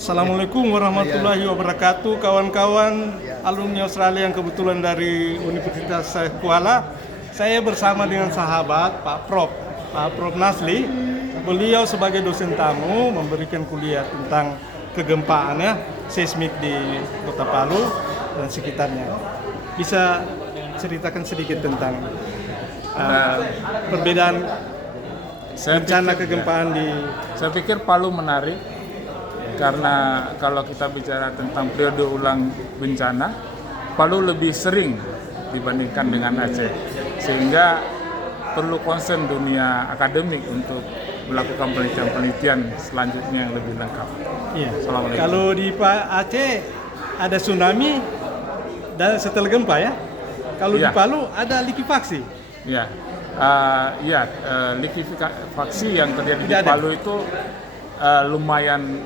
Assalamualaikum warahmatullahi wabarakatuh, kawan-kawan alumni Australia yang kebetulan dari Universitas Kuala. Saya bersama dengan sahabat Pak Prof Nasli. Beliau sebagai dosen tamu memberikan kuliah tentang kegempaan seismik di Kota Palu dan sekitarnya. Bisa ceritakan sedikit tentang perbedaan bencana kegempaan di... Saya pikir Palu menarik. Karena kalau kita bicara tentang periode ulang bencana, Palu lebih sering dibandingkan dengan Aceh. Sehingga perlu konsen dunia akademik untuk melakukan penelitian-penelitian selanjutnya yang lebih lengkap. Iya. Kalau di Aceh ada tsunami dan setelah gempa ya. Kalau di Palu ada likuifaksi. Iya. Likuifaksi yang terjadi di Palu itu lumayan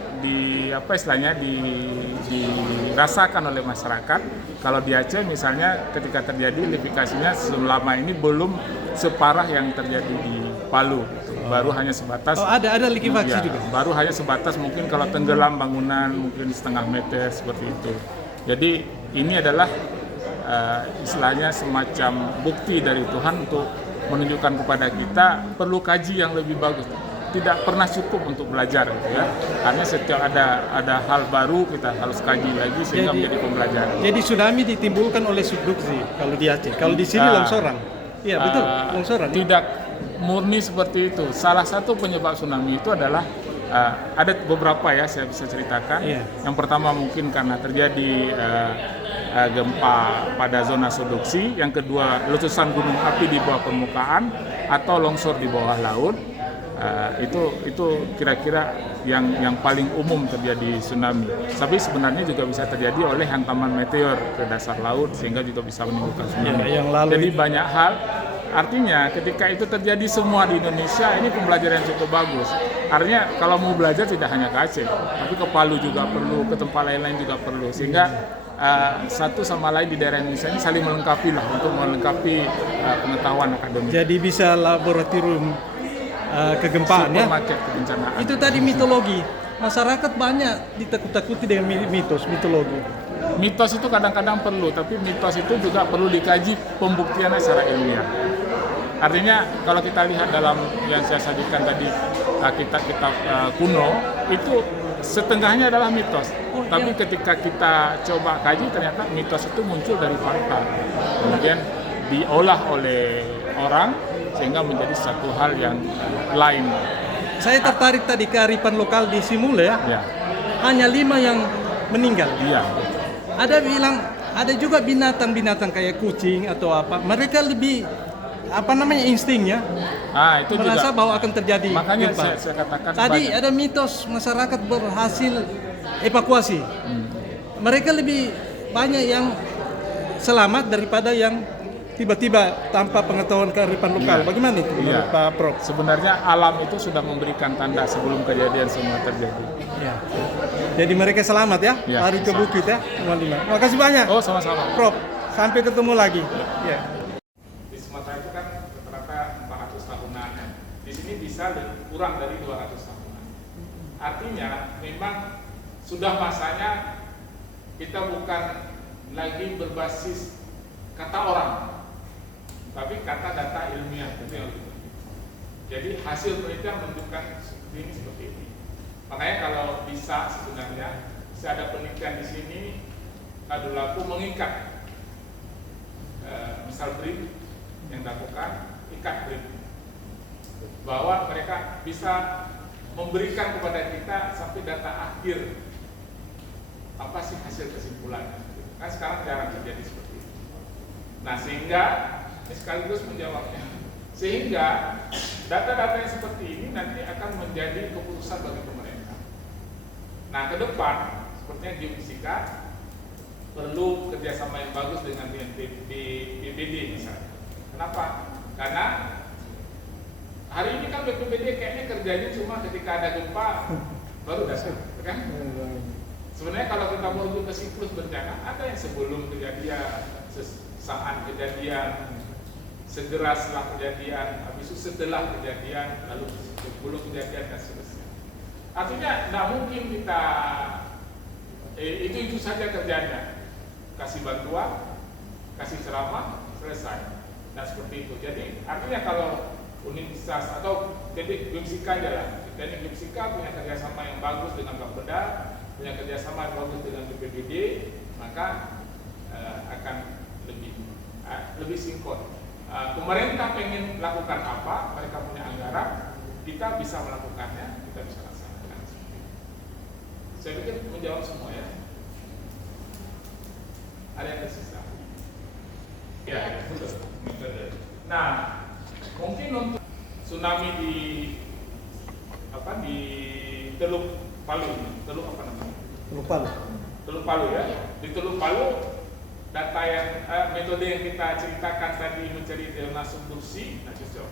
dirasakan oleh masyarakat. Kalau di Aceh misalnya ketika terjadi likuifaksinya selama ini belum separah yang terjadi di Palu. Baru hanya sebatas ada likuifaksi juga. Baru hanya sebatas mungkin kalau tenggelam bangunan mungkin setengah meter seperti itu. Jadi ini adalah istilahnya semacam bukti dari Tuhan untuk menunjukkan kepada kita perlu kaji yang lebih bagus. Tidak pernah cukup untuk belajar gitu ya. Karena setiap ada hal baru kita harus kaji lagi sehingga menjadi pembelajaran. Jadi tsunami ditimbulkan oleh subduksi kalau di Aceh. Kalau di sini longsoran. Iya, betul, longsoran. Tidak murni seperti itu. Salah satu penyebab tsunami itu adalah ada beberapa ya saya bisa ceritakan. Yang pertama mungkin karena terjadi gempa pada zona subduksi, yang kedua letusan gunung api di bawah permukaan atau longsor di bawah laut. Itu kira-kira yang paling umum terjadi tsunami. Tapi sebenarnya juga bisa terjadi oleh hantaman meteor ke dasar laut sehingga juga bisa menimbulkan tsunami. Jadi banyak hal. Artinya ketika itu terjadi semua di Indonesia, ini pembelajaran yang cukup bagus. Artinya kalau mau belajar tidak hanya ke Aceh, tapi ke Palu juga perlu, ke tempat lain-lain juga perlu. Sehingga satu sama lain di daerah Indonesia ini saling melengkapi lah untuk melengkapi pengetahuan akademik. Jadi bisa laboratorium kegempaan ya. Itu tadi mitologi. Masyarakat banyak ditakut-takuti dengan mitologi. Mitos itu kadang-kadang perlu, tapi mitos itu juga perlu dikaji pembuktiannya secara ilmiah. Artinya kalau kita lihat dalam yang saya sajikan tadi kitab kuno itu setengahnya adalah mitos. Tapi ketika kita coba kaji ternyata mitos itu muncul dari fakta. Kemudian diolah oleh orang sehingga menjadi satu hal yang lain. Saya tertarik tadi kearifan lokal di Simule ya. Hanya 5 yang meninggal. Iya. Ada juga binatang-binatang kayak kucing atau apa. Mereka lebih instingnya. Itu merasa juga bahwa akan terjadi. Makanya saya katakan tadi ada mitos masyarakat berhasil evakuasi. Mereka lebih banyak yang selamat daripada yang tiba-tiba tanpa pengetahuan kearifan lokal. Bagaimana itu menurut Pak Prof? Sebenarnya alam itu sudah memberikan tanda sebelum kejadian semua terjadi. Jadi mereka selamat ya, lari ke bukit ya, teman-teman. Makasih banyak. Oh, sama-sama. Prof, sampai ketemu lagi. Di Sumatera itu kan rata-rata 400 tahunan ya. Di sini bisa kurang dari 200 tahunan. Artinya memang sudah masanya kita bukan lagi berbasis kata orang, tapi kata data ilmiah itu yang lebih penting. Jadi hasil penelitian menunjukkan seperti ini. Makanya kalau bisa sebenarnya ada penelitian di sini, Adulaku mengikat misal BRIN yang dilakukan, ikat BRIN bahwa mereka bisa memberikan kepada kita sampai data akhir apa sih hasil kesimpulannya. Kan sekarang jarang terjadi seperti itu. Nah sehingga sekaligus menjawabnya, sehingga data-data yang seperti ini nanti akan menjadi keputusan bagi pemerintah. Nah ke depan sepertinya geofisika perlu kerjasama yang bagus dengan BPBD misalnya. Kenapa? Karena hari ini kan BPBD kayaknya kerjanya cuma ketika ada gempa baru datang, kan? Sebenarnya kalau kita merujuk ke siklus bencana, ada yang sebelum kejadian, saat kejadian, segera setelah kejadian, habis itu setelah kejadian, lalu sebelum kejadian dan seterusnya. Artinya tidak mungkin kita Itu saja kerjanya, kasih bantuan, kasih ceramah, selesai. Nah seperti itu. Jadi artinya kalau Universitas atau teknik geofisika aja lah, teknik geofisika punya kerjasama yang bagus dengan Bapeda, punya kerjasama yang bagus dengan BPBD, maka akan lebih sinkron. Pemerintah pengen lakukan apa, mereka punya anggaran, kita bisa melakukannya, kita bisa laksanakan. Saya pikir menjawab semua ya. Ada yang tersisa? Ya, betul. Nah, mungkin untuk tsunami di Teluk Palu, Teluk apa namanya? Teluk Palu. Teluk Palu ya. Di Teluk Palu data yang metode yang kita ceritakan tadi mencari zona subduksi, nah cocok.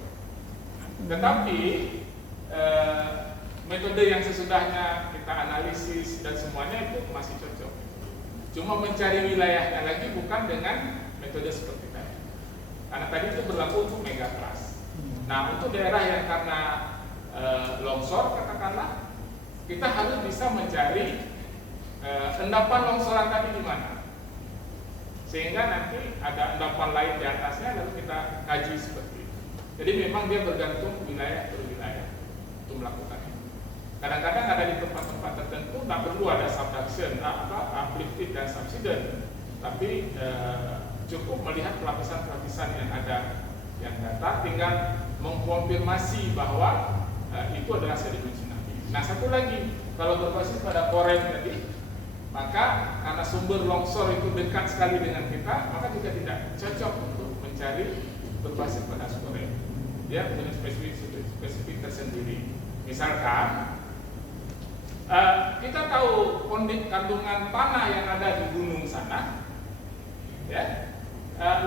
Tetapi metode yang sesudahnya kita analisis dan semuanya itu masih cocok. Cuma mencari wilayahnya lagi bukan dengan metode seperti tadi. Karena tadi itu berlaku untuk megatrust. Nah untuk daerah yang karena longsor katakanlah, kita harus bisa mencari endapan longsoran tadi di mana. Sehingga nanti ada endapan lain di atasnya lalu kita kaji seperti itu. Jadi memang dia bergantung wilayah per wilayah untuk melakukannya. Kadang-kadang ada di tempat-tempat tertentu nggak perlu ada subduction, uplifted dan subsidence, tapi cukup melihat pelapisan-pelapisan yang ada yang data, tinggal mengkonfirmasi bahwa itu adalah sedimen tsunami. Nah satu lagi, kalau berbasis pada korem tadi, maka karena sumber longsor itu dekat sekali dengan kita, maka juga tidak cocok untuk mencari berbasis pada korem. Dia punya spesifik tersendiri. Misalkan kita tahu kandungan tanah yang ada di gunung sana, ya,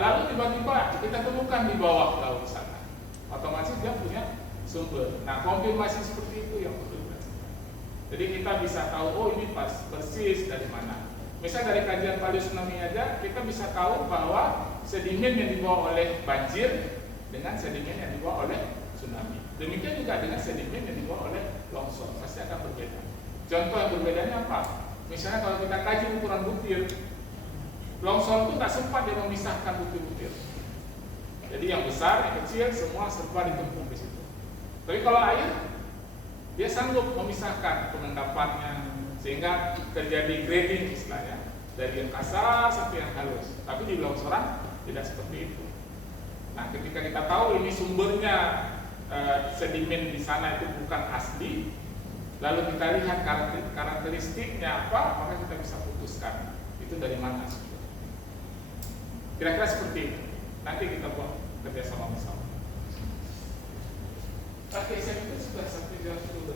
lalu tiba-tiba kita temukan di bawah laut sana, otomatis dia punya sumber. Nah, konfirmasi seperti itu yang perlu dilakukan. Jadi kita bisa tahu, oh ini persis dari mana. Misal dari kajian paleo tsunami aja, kita bisa tahu bahwa sedimen yang dibawa oleh banjir dengan sedimen yang dibawa oleh tsunami. Demikian juga dengan sedimen yang dibawa oleh longsor, pasti akan berbeda. Contoh yang berbedanya apa? Misalnya kalau kita kaji ukuran butir, longsor itu tak sempat dia memisahkan butir-butir. Jadi yang besar, yang kecil, semua serba ditumpuk di situ. Tapi kalau air, dia sanggup memisahkan pengendapannya, sehingga terjadi grading istilahnya, dari yang kasar sampai yang halus. Tapi di longsoran tidak seperti itu. Nah, ketika kita tahu ini sumbernya sedimen di sana itu bukan asli, lalu kita lihat karakteristiknya apa, maka kita bisa putuskan itu dari mana sebetulnya. Kira-kira seperti itu. Nanti kita buat kerjasama bersama. Oke, saya itu sudah sampai jam 10.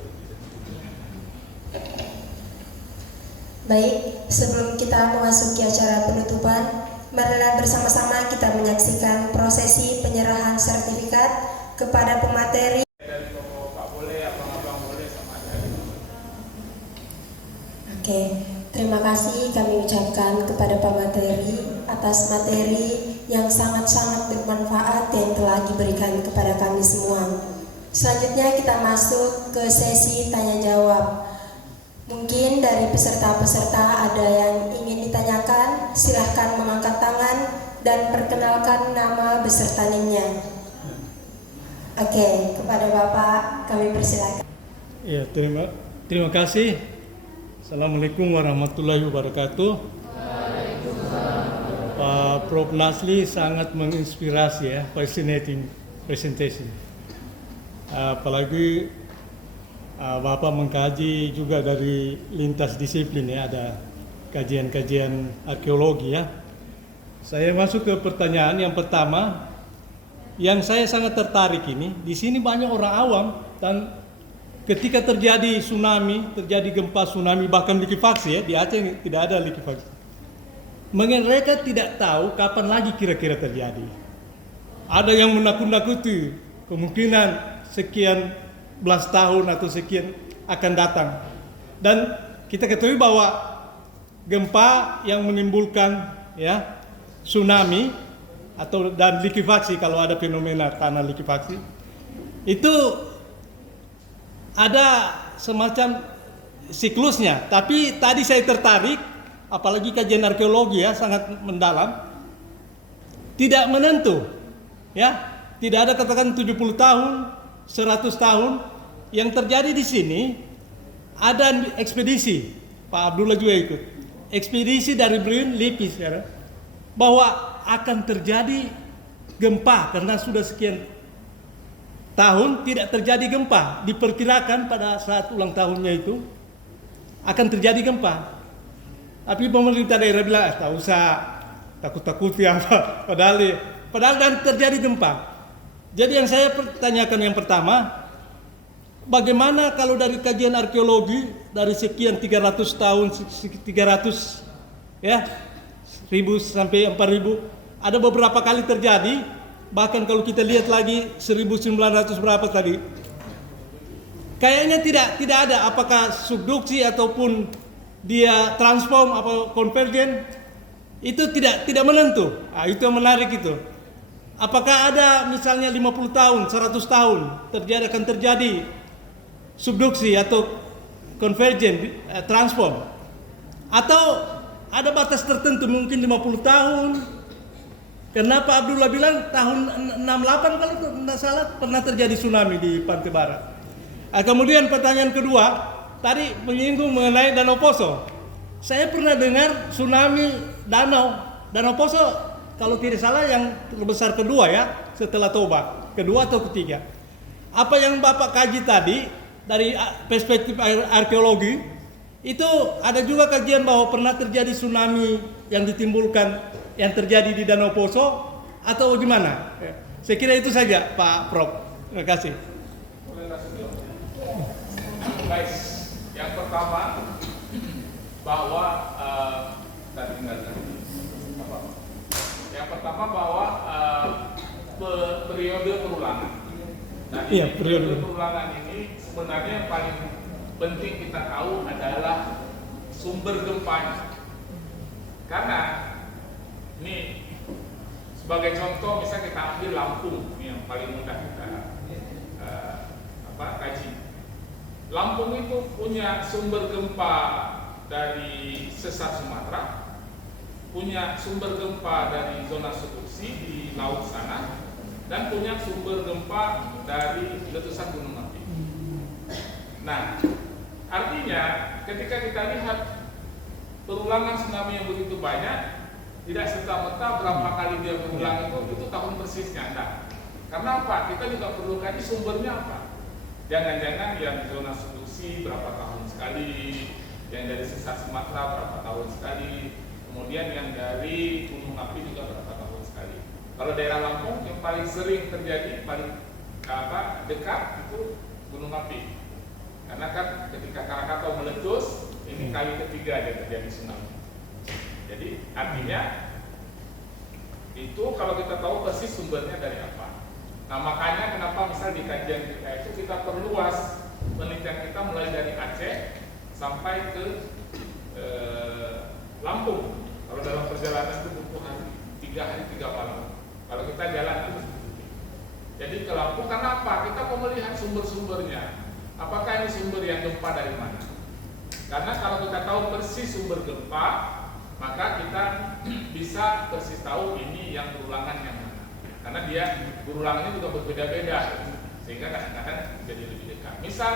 Baik, sebelum kita memasuki acara penutupan, marilah bersama-sama kita menyaksikan prosesi penyerahan sertifikat kepada pemateri. Oke, terima kasih kami ucapkan kepada Pak Materi atas materi yang sangat-sangat bermanfaat yang telah diberikan kepada kami semua. Selanjutnya kita masuk ke sesi tanya jawab. Mungkin dari peserta-peserta ada yang ingin ditanyakan, silahkan mengangkat tangan dan perkenalkan nama beserta NIM-nya. Oke, kepada Bapak kami persilakan. Ya, terima kasih. Assalamualaikum warahmatullahi wabarakatuh. Pak Prof Nasli sangat menginspirasi ya, fascinating presentation. Apalagi Bapak mengkaji juga dari lintas disiplin ya, ada kajian-kajian arkeologi ya. Saya masuk ke pertanyaan yang pertama, yang saya sangat tertarik ini, di sini banyak orang awam dan ketika terjadi tsunami, terjadi gempa tsunami, bahkan likuifaksi ya, di Aceh tidak ada likuifaksi. Mereka tidak tahu kapan lagi kira-kira terjadi. Ada yang menakut-nakuti kemungkinan sekian belas tahun atau sekian akan datang. Dan kita ketahui bahwa gempa yang menimbulkan ya tsunami atau dan likuifaksi, kalau ada fenomena tanah likuifaksi, itu ada semacam siklusnya. Tapi tadi saya tertarik, apalagi kajian arkeologi ya, sangat mendalam. Tidak menentu, ya. Tidak ada katakan 70 tahun, 100 tahun. Yang terjadi di sini ada ekspedisi, Pak Abdullah juga ikut. Ekspedisi dari BRIN LIPI sekarang bahwa akan terjadi gempa karena sudah sekian tahun tidak terjadi gempa. Diperkirakan pada saat ulang tahunnya itu akan terjadi gempa. Tapi pemerintah daerah bilang, tak usah takut-takuti apa. Padahal dan terjadi gempa. Jadi yang saya pertanyakan yang pertama, bagaimana kalau dari kajian arkeologi dari sekian 300 tahun, 300 ya, 1000 sampai 4000, ada beberapa kali terjadi. Bahkan kalau kita lihat lagi 1900 berapa tadi, kayaknya tidak ada apakah subduksi ataupun dia transform atau konvergen, itu tidak menentu. Nah, itu yang menarik itu. Apakah ada misalnya 50 tahun, 100 tahun akan terjadi subduksi atau konvergen, transform, atau ada batas tertentu mungkin 50 tahun. Karena Pak Abdullah bilang tahun 68 kalau tidak salah pernah terjadi tsunami di Pantai Barat. Nah, kemudian pertanyaan kedua, tadi menyinggung mengenai Danau Poso. Saya pernah dengar tsunami Danau Poso kalau tidak salah yang terbesar kedua ya setelah Toba, kedua atau ketiga. Apa yang Bapak kaji tadi dari perspektif arkeologi, itu ada juga kajian bahwa pernah terjadi tsunami yang ditimbulkan yang terjadi di Danau Poso atau gimana? Saya kira itu saja Pak Prof. Terima kasih. Baik, yang pertama bahwa periode perulangan. Nah, periode perulangan ini sebenarnya yang paling penting kita tahu adalah sumber gempanya. Karena ini sebagai contoh, misalnya kita ambil Lampung, ini yang paling mudah kita kaji. Lampung itu punya sumber gempa dari sesar Sumatera, punya sumber gempa dari zona subduksi di laut sana, dan punya sumber gempa dari letusan gunung api. Nah, artinya ketika kita lihat perulangan tsunami yang begitu banyak, tidak serta-merta berapa kali dia berulang itu tahun persisnya. Nah, karena apa? Kita juga perlu kaji sumbernya apa. Jangan-jangan yang zona subduksi berapa tahun sekali, yang dari sesar Sumatera berapa tahun sekali, kemudian yang dari gunung api juga berapa tahun sekali. Kalau daerah Lampung yang paling sering terjadi, paling dekat itu gunung api. Karena kan ketika Krakatau meletus, ini kali ketiga dia terjadi tsunami. Jadi artinya itu kalau kita tahu persis sumbernya dari apa. Nah, makanya kenapa misal di kajian kita itu kita perluas penelitian kita mulai dari Aceh sampai ke Lampung. Kalau dalam perjalanan itu butuh 3 hari 3 malam. Kalau kita jalan itu. Jadi ke Lampung karena apa? Kita mau melihat sumber-sumbernya. Apakah ini sumber yang gempa dari mana? Karena kalau kita tahu persis sumber gempa, maka kita bisa persis tahu ini yang berulangan yang mana. Karena dia berulangannya juga berbeda-beda, sehingga kadang-kadang jadi lebih dekat. Misal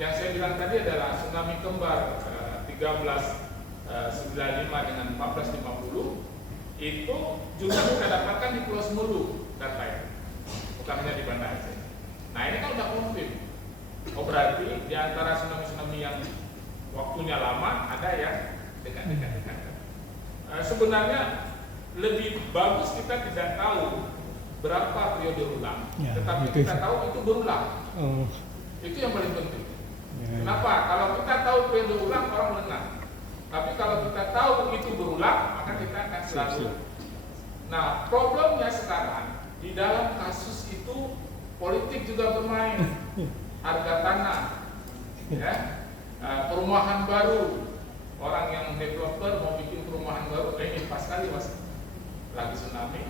yang saya bilang tadi adalah tsunami kembar 1395 dengan 1450 itu juga kita dapatkan di Pulau Semulu datanya, bukan hanya di Banda Aceh. Nah, ini kan udah konfirm. Oh, berarti di antara tsunami-tsunami yang waktunya lama ada yang dekat-dekat. Sebenarnya lebih bagus kita tidak tahu berapa periode ulang, tetapi kita tahu itu berulang. Itu yang paling penting. Kenapa? Kalau kita tahu periode ulang, orang mengenal. Tapi kalau kita tahu itu berulang, maka kita akan selalu. Nah, problemnya sekarang di dalam kasus itu politik juga bermain. Harga tanah, ya, perumahan baru. Orang yang developer mau bikin perumahan baru, ini pas kali mas lagi tsunami.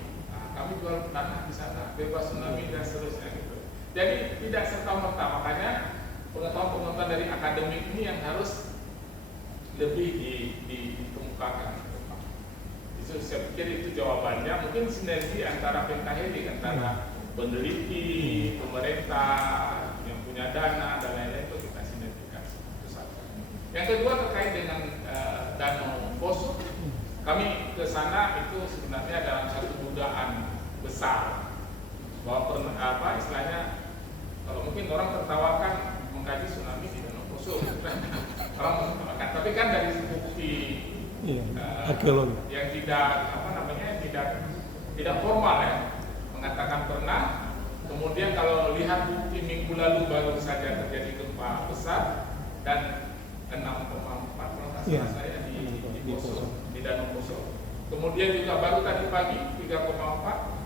Kami jual tanah di sana, bebas tsunami dan seterusnya gitu. Jadi tidak serta-merta, makanya pengetahuan-pengetahuan dari akademik ini yang harus lebih dikemukakan. Itu saya pikir itu jawabannya. Mungkin sinergi antara pentahelik, antara peneliti, pemerintah yang punya dana dan lain-lain itu kita sinergikan. Itu satu. Yang kedua terkait dengan Danau Poso, kami ke sana itu sebenarnya dalam satu dugaan besar bahwa istilahnya kalau mungkin orang tertawakan mengkaji tsunami di Danau Poso, orang tertawakan. Tapi kan dari bukti arkeologi yang tidak formal ya, mengatakan pernah. Kemudian kalau lihat bukti minggu lalu baru saja terjadi gempa besar dan 6,4 kalau nggak salah saya di Poso, di Danau Poso. Kemudian juga baru tadi pagi 3,4.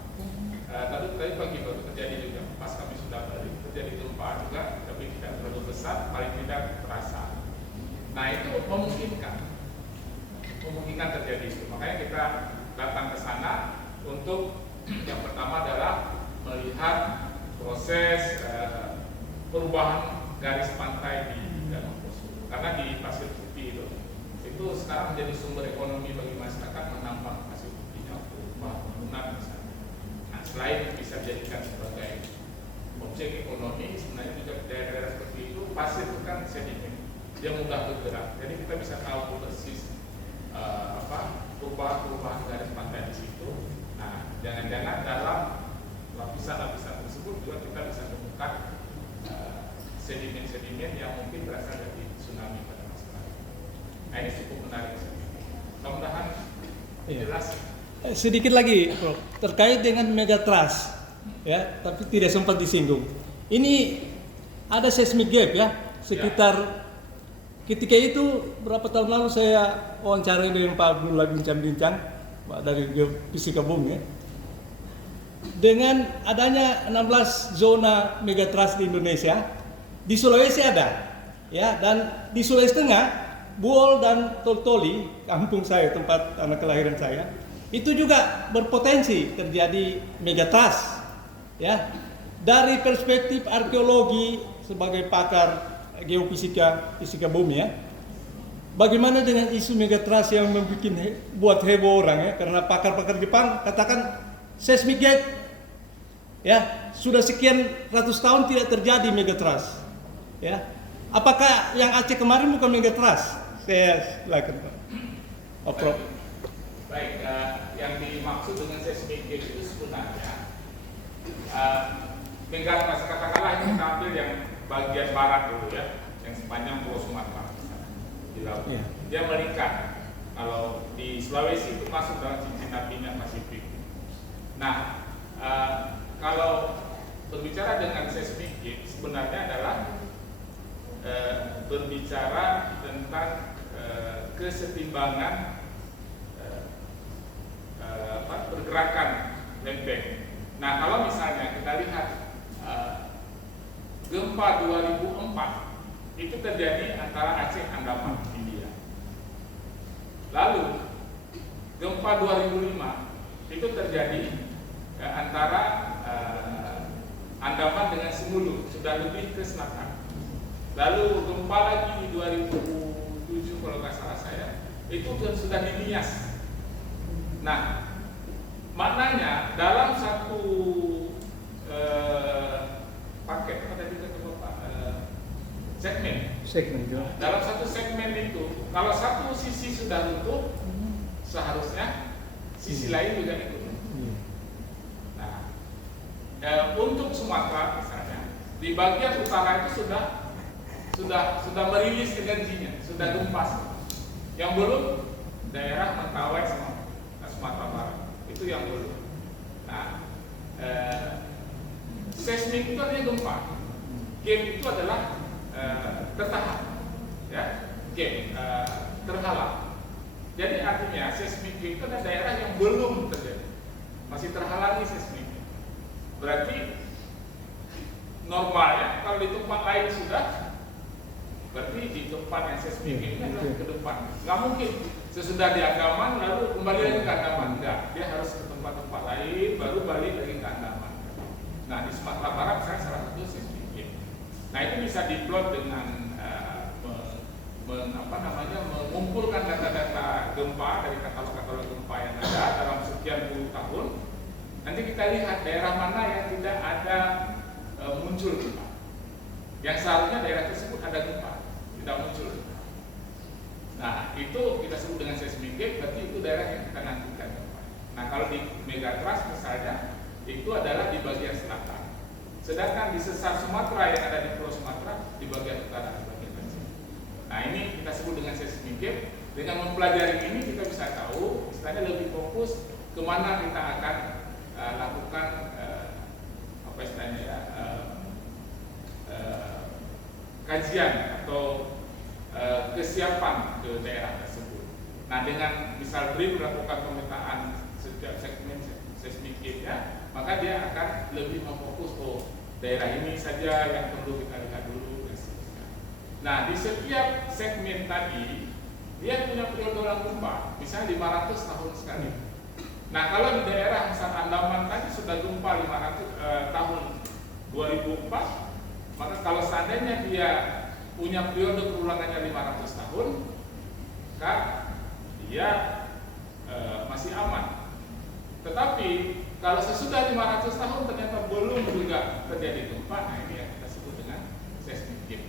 Tadi pagi baru terjadi juga pas kami sudah balik terjadi gempa juga, tapi tidak terlalu besar, paling tidak terasa. Nah itu memungkinkan terjadi itu. Makanya kita datang ke sana untuk yang pertama adalah melihat proses perubahan garis pantai di Danau Poso. Karena di Pasir Putih itu sekarang menjadi sumber ekonomi bagi masyarakat menambang pasir putihnya untuk bangunan misalnya. Nah, selain bisa dijadikan sebagai objek ekonomi, sebenarnya juga daerah-daerah seperti itu pasir itu kan sedimen, dia mudah bergerak. Jadi kita bisa tahu persis perubahan garis pantai di situ. Nah, jangan-jangan dalam lapisan-lapisan tersebut juga kita bisa temukan sedimen-sedimen yang mungkin berasal dari tsunami pada masa lalu. Nah, ini cukup menarik. Mudah-mudahan jelas. Sedikit lagi, Prof, terkait dengan megatrust, ya, tapi tidak sempat disinggung. Ini ada seismic gap ya, sekitar ketika itu berapa tahun lalu saya wawancara dengan Pak Abdul lagi bincang-bincang dari Geofisika Bumi ya. Dengan adanya 16 zona megatrust di Indonesia, di Sulawesi ada, ya, dan di Sulawesi Tengah, Buol dan Toltoli, kampung saya, tempat anak kelahiran saya, itu juga berpotensi terjadi megatrust, ya. Dari perspektif arkeologi sebagai pakar fisika bumi ya, bagaimana dengan isu megatrust yang buat heboh orang ya, karena pakar-pakar Jepang katakan seismic gap ya, sudah sekian ratus tahun tidak terjadi megatrust ya. Apakah yang Aceh kemarin bukan megatrust? Saya silakan Pak. Prof. Baik, yang dimaksud dengan seismic gap itu sebenarnya megatrust, katakanlah kita ambil yang bagian barat dulu ya, yang sepanjang Pulau Sumatera di laut. Yeah. Dia meningkat. Kalau di Sulawesi itu masuk dalam cincin apinya Pasifik. Nah, kalau berbicara dengan seismic gap sebenarnya adalah berbicara tentang kesetimbangan pergerakan lempeng. Nah, kalau misalnya kita lihat gempa 2004 itu terjadi antara Aceh Andaman India. Lalu gempa 2005 itu terjadi antara Andaman dengan Sumulu, sudah lebih ke selatan. Lalu gempa lagi di 2007 kalau nggak salah saya, itu sudah di Nias. Nah, maknanya dalam satu paket tadi kata Bapak segmen juga. Dalam satu segmen itu, kalau satu sisi sudah runtuh, seharusnya sisi lain juga ikut. Nah, untuk Sumatera misalnya, di bagian utara itu sudah merilis energinya, sudah gempa. Yang belum daerah Mentawai sama Sumatera Barat itu yang belum. Nah, seismik itu artinya gempa. Gap itu adalah tertahan, ya, gap terhalang. Jadi artinya seismik gap itu ada daerah yang belum terjadi, masih terhalangi seismik. Berarti normalnya kalau di tempat lain sudah, berarti di tempat yang seismik ini adalah ke depan. Nggak mungkin sesudah di Andaman lalu kembali lagi ke Andaman, enggak. Dia harus ke tempat-tempat lain baru balik lagi ke Andaman. Nah, di Sumatera Barat saya salah satu seismik. Nah, itu bisa diplot dengan mengumpulkan nanti kita lihat daerah mana yang tidak ada muncul gempa. Yang seharusnya daerah tersebut ada gempa, tidak muncul gempa. Nah, itu kita sebut dengan seismic gap, berarti itu daerah yang kita nantikan gempa. Nah, kalau di megatrust misalnya, itu adalah di bagian selatan. Sedangkan di sesar Sumatera yang ada di Pulau Sumatera, di bagian utara, di bagian Aceh. Nah, ini kita sebut dengan seismic gap. Dengan mempelajari ini kita bisa tahu, istilahnya lebih fokus kemana kita akan lakukan apa istilahnya ya, kajian atau kesiapan ke daerah tersebut. Nah, dengan misal BRIN melakukan pemetaan setiap segmen seismic gap-nya, maka dia akan lebih memfokus daerah ini saja yang perlu kita lihat dulu dan seterusnya. Nah, di setiap segmen tadi dia punya periode ulang gempa, misalnya 500 tahun sekali. Nah, kalau di daerah misal Andaman tadi sudah gempa 500 tahun 2004, maka kalau seandainya dia punya periode perulangannya 500 tahun, maka dia masih aman. Tetapi kalau sesudah 500 tahun ternyata belum juga terjadi gempa, nah ini yang kita sebut dengan seismic gap,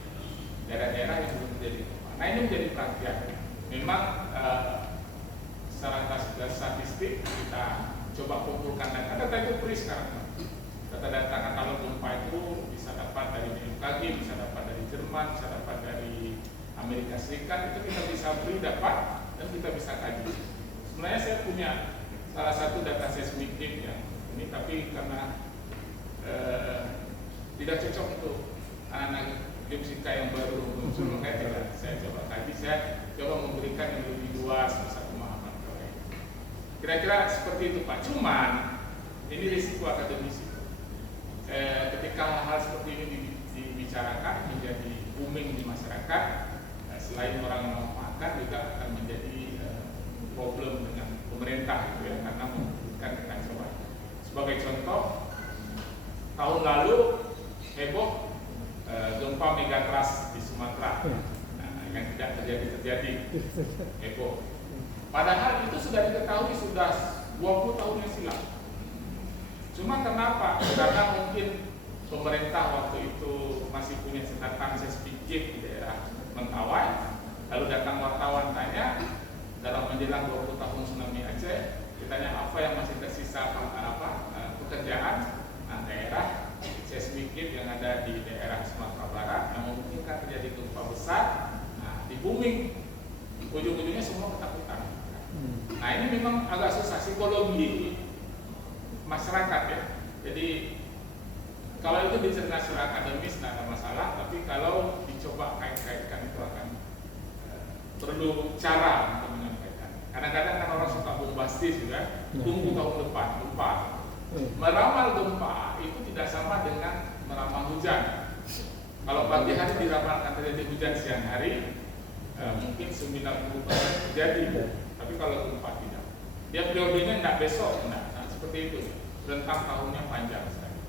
daerah-daerah yang belum terjadi gempa. Nah, ini menjadi perhatian. Memang secara statistik kita coba kumpulkan data itu free sekarang. Data-data katalog gempa itu bisa dapat dari BMKG, bisa dapat dari Jerman, bisa dapat dari Amerika Serikat, itu kita bisa beri dapat dan kita bisa kaji. Sebenarnya saya punya salah satu data seismic gap yang ini, tapi karena tidak cocok untuk anak geofisika yang baru muncul, makanya tidak saya coba kaji, saya coba memberikan yang lebih luas, bisa pemahaman kalian. Kira-kira seperti itu Pak. Cuman ini risiko akademisi. Ketika hal seperti ini dibicarakan menjadi booming di masyarakat, selain orang memanfaatkan juga akan menjadi problem dengan pemerintah gitu ya, karena membutuhkan kekacauan. Sebagai contoh, tahun lalu heboh gempa megatrust di Sumatera, yang tidak terjadi heboh. Padahal itu sudah diketahui sudah 20 tahun yang silam. Cuma kenapa? Karena mungkin pemerintah waktu itu masih punya catatan seismic gap di daerah Mentawai. Lalu datang wartawan tanya, dalam menjelang 20 tahun tsunami Aceh, ditanya apa yang masih tersisa pekerjaan. Nah, daerah seismic gap yang ada di daerah Sumatera Barat yang memungkinkan terjadi gempa besar, nah, di booming, ujung-ujungnya semua ketakutan. Nah, ini memang agak susah psikologi masyarakat ya. Jadi kalau itu dicerna secara akademis tidak ada masalah, tapi kalau dicoba kait-kaitkan itu akan perlu cara untuk menyampaikan. Kadang-kadang kan orang suka bombastis juga, tunggu tahun depan gempa. Meramal gempa itu tidak sama dengan meramal hujan. Kalau pagi hari diramalkan terjadi hujan, siang hari mungkin 90% terjadi. Tapi kalau gempa tidak, dia periodenya tidak besok, tidak. Nah, seperti itu. Rentang tahunnya panjang sekali.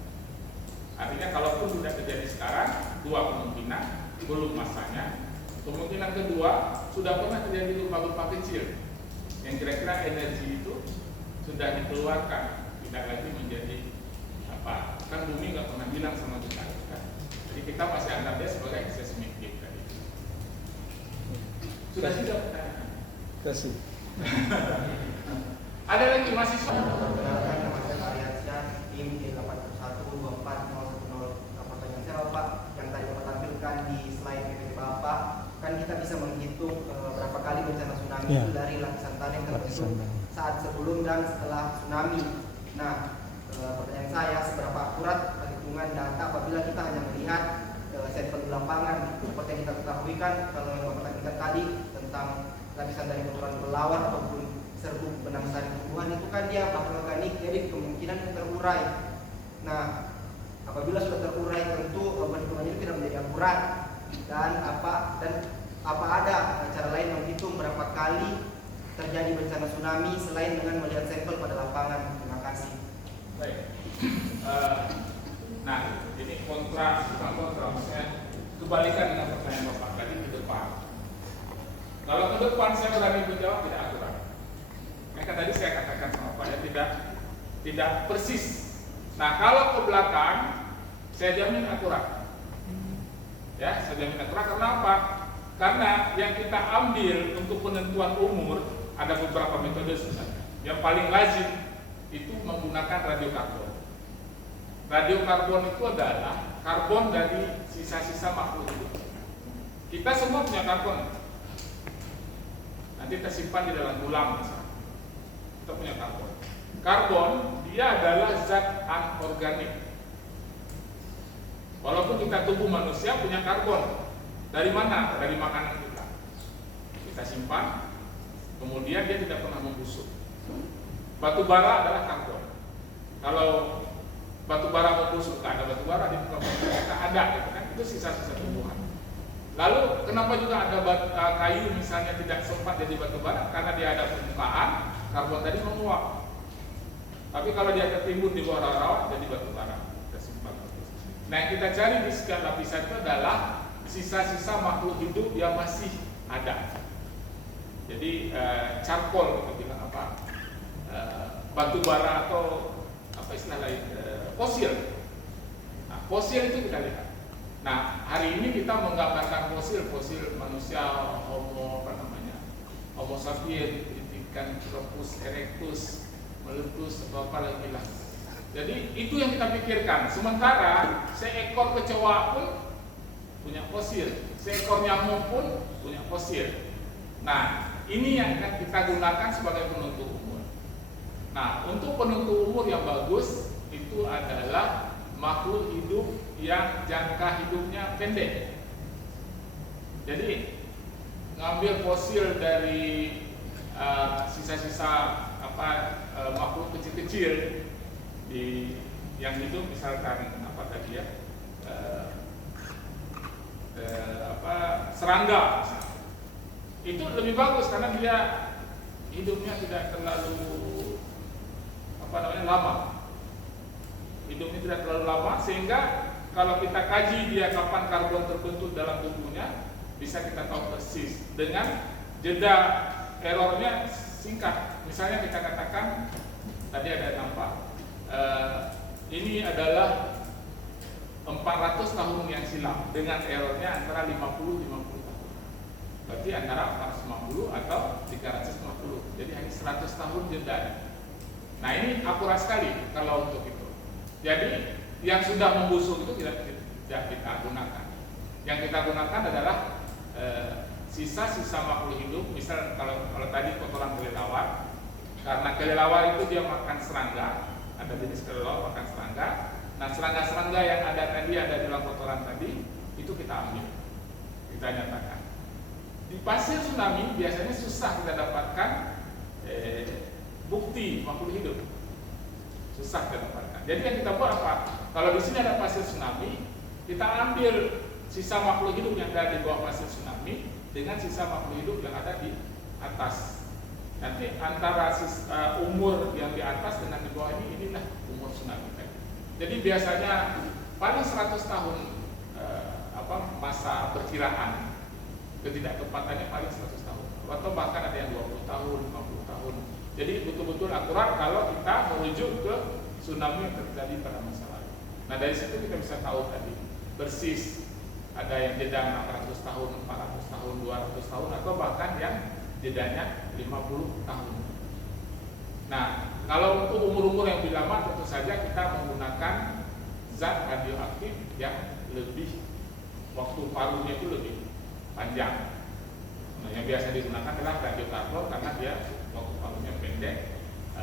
Artinya kalaupun tidak terjadi sekarang, dua kemungkinan, belum masanya. Kemungkinan kedua, sudah pernah terjadi gempa-gempa kecil yang kira-kira energi itu sudah dikeluarkan, tidak lagi menjadi apa, kan bumi nggak pernah bilang sama kita kan? Jadi kita masih anggap dia sebagai seismic gap tadi. Sudah tidak pertanyaan? Kasih. Ada lagi mahasiswa? Tim 8124010. Pertanyaan saya Bapak, yang tadi Bapak tampilkan di slide PPT Bapak, kan kita bisa menghitung berapa kali bencana tsunami itu dari lapisan tanah yang terbentuk saat sebelum dan setelah tsunami. Nah, pertanyaan saya, seberapa akurat perhitungan data apabila kita hanya melihat sampel di lapangan? Seperti yang kita ketahui kan, kalau yang Bapak tampilkan tadi tentang lapisan dari kotoran belawar ataupun serbuk benang sari tumbuhan, itu kan dia bahan organik, jadi kemungkinan terurai. Nah, apabila sudah terurai, tentu perhitungannya tidak menjadi akurat. Dan apa ada cara lain menghitung berapa kali terjadi bencana tsunami selain dengan melihat sampel pada lapangan? Terima kasih. Baik. Nah, ini maksudnya kebalikan dengan pertanyaan Bapak tadi ke depan. Kalau ke depan saya berani menjawab tidak akurat. Maka tadi saya katakan sama Pak ya, tidak tidak persis. Nah, kalau ke belakang, saya jamin akurat. Ya, saya jamin akurat karena apa? Karena yang kita ambil untuk penentuan umur ada beberapa metode sebenarnya. Yang paling lazim itu menggunakan radiokarbon. Radiokarbon itu adalah karbon dari sisa-sisa makhluk hidup. Kita semua punya karbon. Nanti tersimpan di dalam tulang misalnya. Kita punya karbon. Karbon dia adalah zat anorganik. Walaupun kita tubuh manusia punya karbon. Dari mana? Dari makanan kita. Kita simpan, kemudian dia tidak pernah membusuk. Batu bara adalah karbon. Kalau batu bara membusuk, tak ada batu bara di muka bumi kita ada, gitu kan? Itu sisa-sisa tumbuhan. Lalu kenapa juga ada kayu misalnya tidak sempat jadi batu bara? Karena dia ada permukaan, karbon tadi menguap. Tapi kalau dia tertimbun di bawah rawa jadi batu bara. Kita simpan. Nah, yang kita cari di sekian lapisan itu adalah sisa-sisa makhluk hidup yang masih ada. Jadi charcoal kita bilang apa? Batu bara atau apa istilah lain? Fosil. Nah, fosil itu kita lihat. Nah, hari ini kita menggambarkan fosil manusia Homo Homo sapiens, Pithecanthropus erectus, meletus atau apa lagi lah. Jadi itu yang kita pikirkan. Sementara seekor kecoa pun punya fosil, seekor nyamuk pun punya fosil. Nah, ini yang akan kita gunakan sebagai penentu umur. Nah, untuk penentu umur yang bagus itu adalah makhluk hidup yang jangka hidupnya pendek. Jadi ngambil fosil dari sisa-sisa makhluk kecil-kecil di yang hidup, misalkan apa tadi ya, serangga misalnya. Itu lebih bagus karena dia hidupnya tidak terlalu lama. Hidupnya tidak terlalu lama sehingga kalau kita kaji dia kapan karbon terbentuk dalam tubuhnya bisa kita tahu persis dengan jeda errornya singkat. Misalnya kita katakan tadi ada nampak ini adalah 400 tahun yang silam dengan errornya antara 50 tahun. Berarti antara 450 atau 350. Jadi hanya 100 tahun jeda. Nah, ini akurat sekali kalau untuk itu. Jadi yang sudah membusuk itu tidak kita gunakan. Yang kita gunakan adalah sisa-sisa makhluk hidup. Misal kalau tadi kotoran kelelawar, karena kelelawar itu dia makan serangga, ada jenis kelelawar makan serangga. Nah, serangga-serangga yang ada tadi ada di dalam kotoran tadi itu kita ambil, kita nyatakan. Di pasir tsunami biasanya susah kita dapatkan bukti makhluk hidup, susah kita dapatkan. Jadi yang kita buat apa? Kalau di sini ada pasir tsunami, kita ambil sisa makhluk hidup yang ada di bawah pasir tsunami dengan sisa makhluk hidup yang ada di atas. Nanti antara umur yang di atas dengan di bawah inilah umur tsunami. Jadi biasanya paling 100 tahun masa perkiraan, ketidaktepatannya paling 100 tahun, atau bahkan ada yang 20 tahun, 50 tahun. Jadi betul-betul akurat kalau kita merujuk ke tsunami yang terjadi pada masa lalu. Nah, dari situ kita bisa tahu tadi persis ada yang jeda 600 tahun, 400 tahun, 200 tahun, atau bahkan yang jedanya 50 tahun. Nah, kalau untuk umur-umur yang lebih lama tentu saja kita menggunakan zat radioaktif yang lebih waktu parunya itu lebih panjang. Nah, yang biasa digunakan adalah radiokarbon karena dia waktu parunya pendek,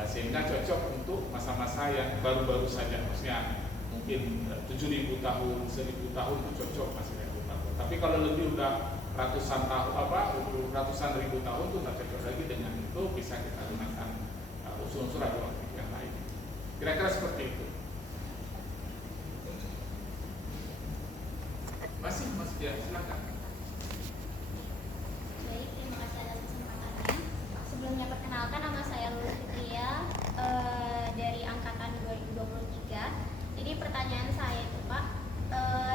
sehingga cocok untuk masa-masa yang baru-baru saja, maksudnya mungkin 7.000 tahun, 1.000 tahun itu cocok masih radiokarbon. Tapi kalau lebih udah ratusan ribu tahun itu tidak cocok lagi, dengan itu bisa kita gunakan unsur-unsur radioaktif yang lain. Kira-kira seperti itu. Masih ya, silakan. Baik, terima kasih atas kesempatannya. Sebelumnya perkenalkan, nama saya Lulu Fitria dari angkatan 2023. Jadi pertanyaan saya itu Pak,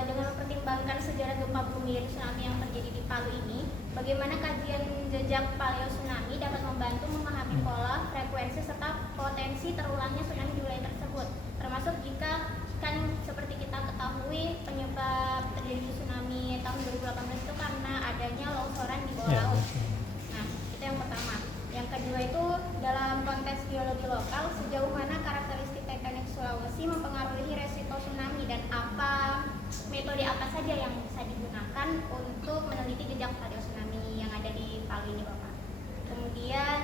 dengan mempertimbangkan sejarah gempa bumi dan tsunami yang terjadi di Palu ini, bagaimana kajian jejak paleo tsunami dapat membantu memahami pola, frekuensi, serta potensi terulangnya tsunami di wilayah tersebut. Termasuk jika kan seperti kita ketahui penyebab terjadi tsunami tahun 2018 itu karena adanya longsoran di bawah laut. Nah, itu yang pertama. Yang kedua itu dalam konteks geologi lokal, sejauh mana karakteristik tektonik Sulawesi mempengaruhi resiko tsunami dan metode apa saja yang bisa digunakan untuk meneliti jejak paleo tsunami yang ada di Palu ini, Bapak. Kemudian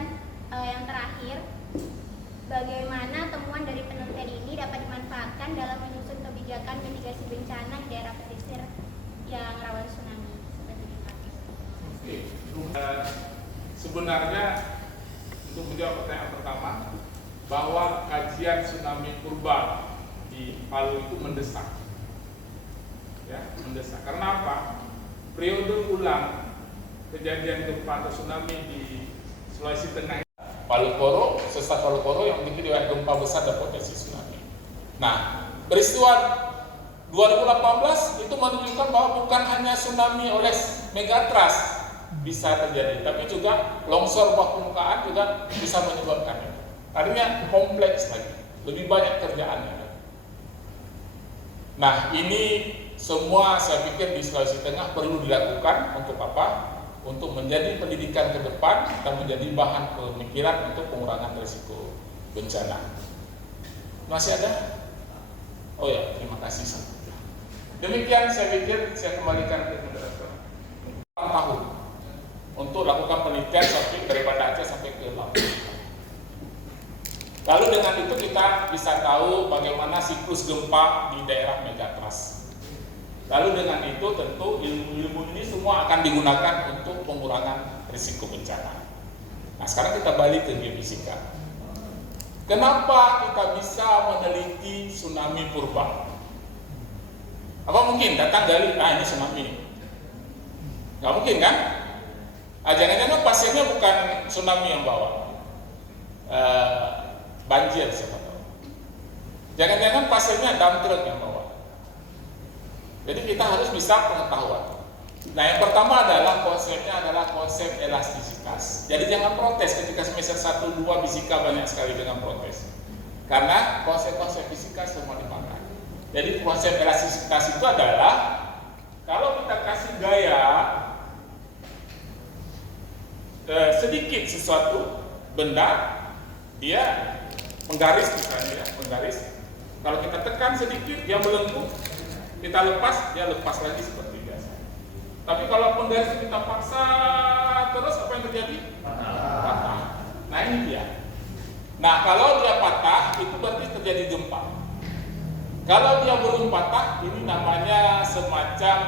yang terakhir, bagaimana temuan dari penelitian ini dapat dimanfaatkan dalam menyusun kebijakan mitigasi bencana di daerah pesisir yang rawan tsunami seperti ini, Pak. Oke. Sebenarnya untuk menjawab pertanyaan pertama, bahwa kajian tsunami purba di Palu itu mendesak, ya, mendesak. Karena apa? Periode ulang kejadian gempa atau tsunami di Sulawesi Tengah, Palu Koro, sesar Palu Koro yang memiliki riwayat gempa besar dan potensi tsunami. Nah, peristiwa 2018 itu menunjukkan bahwa bukan hanya tsunami oleh megatrust bisa terjadi, tapi juga longsor bawah permukaan juga bisa menyebabkan itu. Artinya kompleks lagi, lebih banyak kerjaannya. Nah, ini semua saya pikir di Sulawesi Tengah perlu dilakukan untuk apa? Untuk menjadi pendidikan ke depan dan menjadi bahan pemikiran untuk pengurangan risiko bencana. Masih ada? Oh ya, terima kasih. Demikian saya pikir saya kembalikan ke moderator. 4 tahun untuk lakukan penelitian sampai daripada Aceh sampai ke Lampung. Lalu dengan itu kita bisa tahu bagaimana siklus gempa di daerah megatrust. Lalu dengan itu tentu ilmu-ilmu ini semua akan digunakan untuk pengurangan risiko bencana. Nah, sekarang kita balik ke geofisika. Kenapa kita bisa meneliti tsunami purba? Apa mungkin datang dari ini tsunami? Nggak mungkin kan? Jangan-jangan pasiennya bukan tsunami yang bawa, banjir siapa tahu. Jangan-jangan pasiennya dump truck yang bawa. Jadi kita harus bisa pengetahuan. Nah, yang pertama adalah konsepnya adalah konsep elastisitas. Jadi jangan protes ketika semester 1, 2 fisika banyak sekali dengan protes. Karena konsep-konsep fisika semua dipakai. Jadi konsep elastisitas itu adalah kalau kita kasih gaya sedikit sesuatu benda, dia menggaris misalnya, menggaris. Kalau kita tekan sedikit, dia melengkung. Kita lepas, dia lepas lagi seperti biasa. Tapi kalau penggaris kita paksa terus, apa yang terjadi? Patah. Nah, ini dia. Nah, kalau dia patah, itu berarti terjadi gempa. Kalau dia belum patah, ini namanya semacam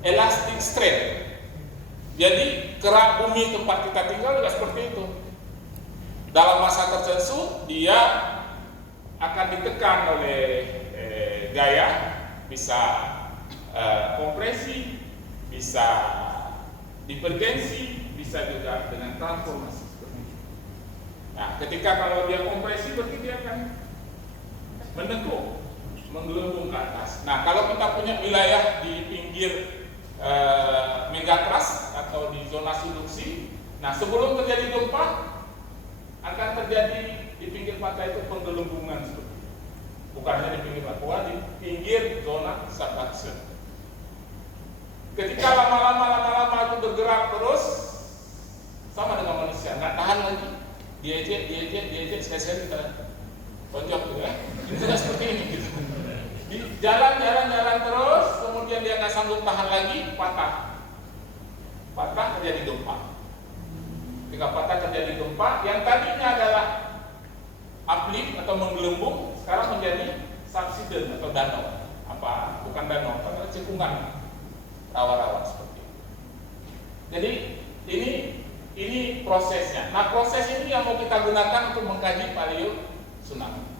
elastic strain. Jadi kerak bumi tempat kita tinggal juga seperti itu. Dalam masa tertentu dia akan ditekan oleh gaya, bisa kompresi, bisa divergensi, bisa juga dengan transformasi seperti itu. Nah, ketika kalau dia kompresi berarti dia akan menekuk, menggelembung ke atas. Nah, kalau kita punya wilayah di pinggir megatrust atau di zona subduksi, nah sebelum terjadi gempa akan terjadi di pinggir pantai itu penggelembungan seperti itu. Bukan hanya di pinggir pantai, di pinggir zona subduction. Ketika lama-lama itu bergerak terus, sama dengan manusia, nggak tahan lagi, diejek, sekali-sekali kita tonjok gitu ya. Itu seperti ini gitu. Jalan terus, kemudian dia nggak sanggup tahan lagi, patah terjadi gempa. Ketika patah terjadi gempa, yang tadinya adalah uplift atau menggelembung, sekarang menjadi subsiden atau danau. Bukan danau, tapi cekungan rawa-rawa seperti itu. Jadi ini prosesnya. Nah, proses ini yang mau kita gunakan untuk mengkaji paleo tsunami.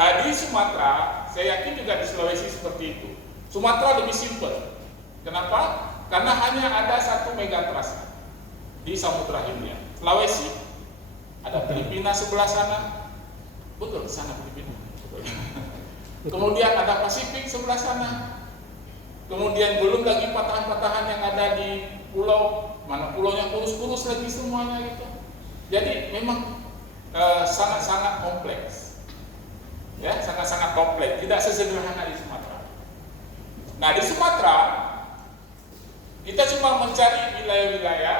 Di Sumatera, saya yakin juga di Sulawesi seperti itu. Sumatera lebih simpel. Kenapa? Karena hanya ada satu megatrust di Samudra Hindia. Sulawesi ada Filipina sebelah sana, betul sana Filipina. Kemudian ada Pasifik sebelah sana. Kemudian belum lagi patahan-patahan yang ada pulau, mana pulaunya kurus-kurus lagi semuanya gitu. Jadi memang sangat-sangat kompleks, ya, sangat-sangat kompleks, tidak sesederhana di Sumatera. Nah, di Sumatera kita cuma mencari wilayah-wilayah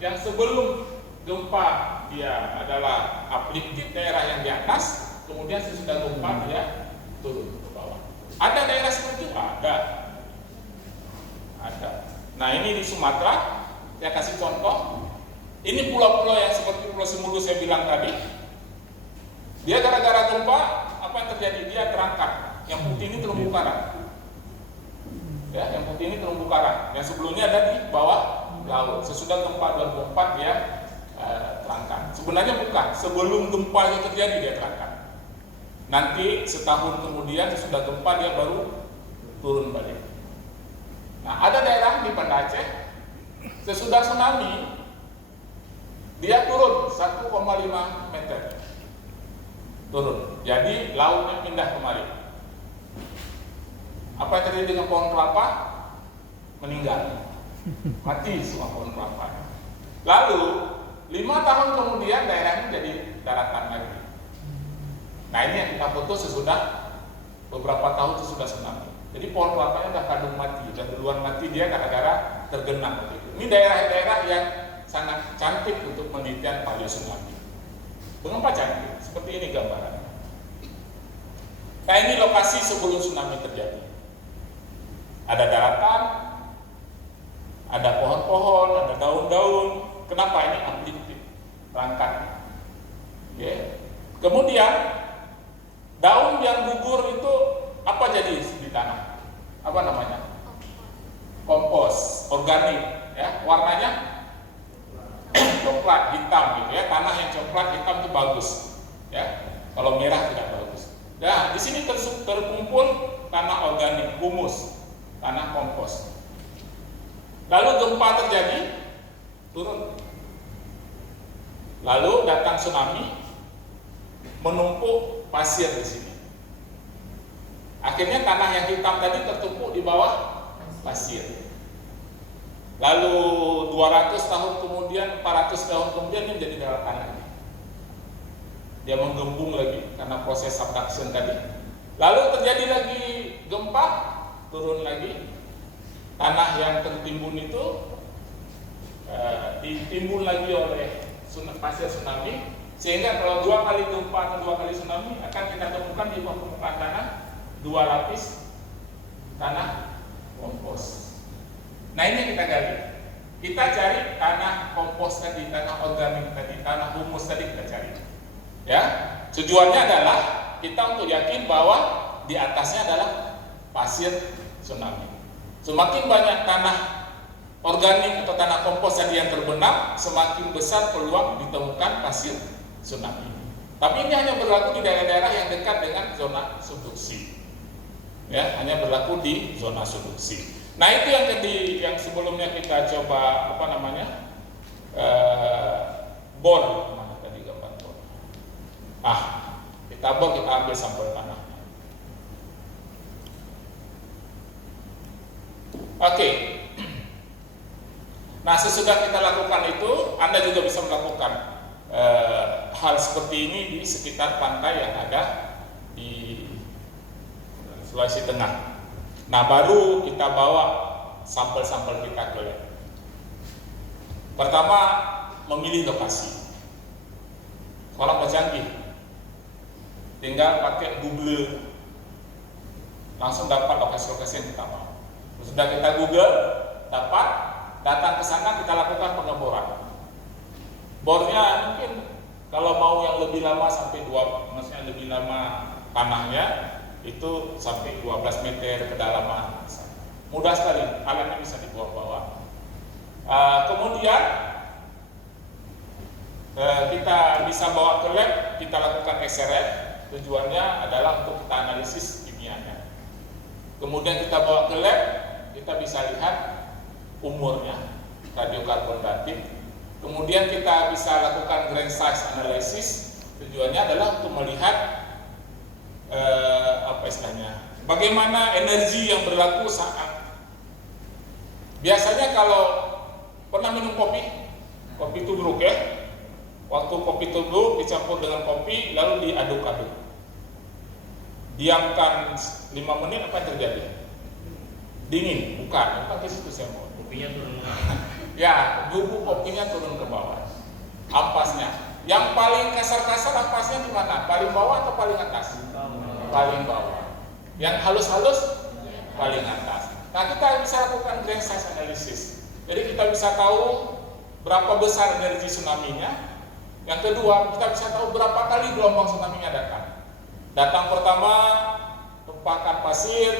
yang sebelum gempa dia adalah uplifted, daerah yang di atas, kemudian sesudah gempa dia turun ke bawah. Ada daerah seperti itu? Ada. Nah, ini di Sumatera, saya kasih contoh. Ini pulau-pulau yang seperti Pulau Semulu saya bilang tadi. Dia gara-gara gempa, apa yang terjadi? Dia terangkat. Yang putih ini terumbu karang. Ya, yang putih ini terumbu karang. Yang sebelumnya ada di bawah laut. Sesudah gempa 2004 dia terangkat. Sebenarnya bukan. Sebelum gempa itu terjadi dia terangkat. Nanti setahun kemudian sesudah gempa dia baru turun balik. Nah, ada daerah di Banda Aceh sesudah tsunami dia turun 1,5 meter. Turun. Jadi lautnya pindah kemari. Apa yang terjadi dengan pohon kelapa? Meninggal. Mati semua pohon kelapa. Lalu 5 tahun kemudian daerah ini jadi daratan lagi. Nah, ini yang kita foto sesudah beberapa tahun sesudah tsunami. Jadi pohon kelapanya udah kadung mati, udah duluan mati dia gara-gara tergenang. Ini daerah-daerah yang sangat cantik untuk penelitian paleo tsunami. Mengapa cantik? Seperti ini gambarannya. Nah, ini lokasi sebelum tsunami terjadi. Ada daratan, ada pohon-pohon, ada daun-daun. Kenapa ini uplifted, terangkat? Okay. Kemudian daun yang gugur itu apa jadi di tanah? Apa namanya? Kompos, organik, ya. Warnanya coklat hitam gitu ya. Tanah yang coklat hitam itu bagus, ya. Kalau merah tidak bagus. Nah, di sini terkumpul tanah organik, humus, tanah kompos. Lalu gempa terjadi, turun. Lalu datang tsunami, menumpuk pasir di sini. Akhirnya tanah yang hitam tadi tertumpuk di bawah pasir. Lalu 200 tahun kemudian, 400 tahun kemudian ini menjadi daratan lagi. Dia menggembung lagi karena proses subduction tadi. Lalu terjadi lagi gempa, turun lagi. Tanah yang tertimbun itu ditimbun lagi oleh pasir tsunami, sehingga kalau 2 kali gempa atau 2 kali tsunami akan kita temukan di bawah permukaan tanah 2 lapis tanah kompos. Nah, ini yang kita gali. Kita cari tanah kompos tadi, tanah organik tadi, tanah humus tadi kita cari. Ya, tujuannya adalah kita untuk yakin bahwa di atasnya adalah pasir tsunami. Semakin banyak tanah organik atau tanah kompos tadi yang terbenam, semakin besar peluang ditemukan pasir tsunami. Tapi ini hanya berlaku di daerah-daerah yang dekat dengan zona subduksi. Ya, hanya berlaku di zona subduksi. Nah, itu yang sebelumnya kita coba bor, mana tadi gambar bor. Kita bor, kita ambil sampel tanah. Oke. Nah, sesudah kita lakukan itu, Anda juga bisa melakukan hal seperti ini di sekitar pantai yang ada di Sulawesi Tengah. Nah, baru kita bawa sampel-sampel kita ke lab. Pertama, memilih lokasi. Sekarang canggih, tinggal pakai Google, langsung dapat lokasi-lokasi yang kita mau. Sudah kita Google, dapat, datang ke sana kita lakukan pengeboran. Bornya mungkin kalau mau yang lebih lama sampai maksudnya lebih lama tanahnya itu sampai 12 meter kedalaman. Mudah sekali, alatnya bisa dibawa-bawa. Kemudian kita bisa bawa ke lab, kita lakukan SRF. Tujuannya adalah untuk kita analisis kimianya. Kemudian kita bawa ke lab, kita bisa lihat umurnya, radiokarbon dating. Kemudian kita bisa lakukan grain size analysis. Tujuannya adalah untuk melihat bagaimana energi yang berlaku saat. Biasanya kalau Pernah minum kopi? Kopi tubruk ya? Waktu kopi tubruk dicampur dengan kopi lalu diaduk-aduk. Diamkan 5 menit, apa yang terjadi? Dingin, bukan ke situ saya mau. Kopinya turun. Ya, bubuk kopinya turun ke bawah. Ampasnya. Yang paling kasar-kasar ampasnya di mana? Paling bawah atau paling atas? Paling bawah. Yang halus-halus paling atas. Nah, kita bisa lakukan grain size analysis. Jadi kita bisa tahu berapa besar energi tsunami-nya. Yang kedua, kita bisa tahu berapa kali gelombang tsunami-nya datang. Datang pertama, tumpahkan pasir,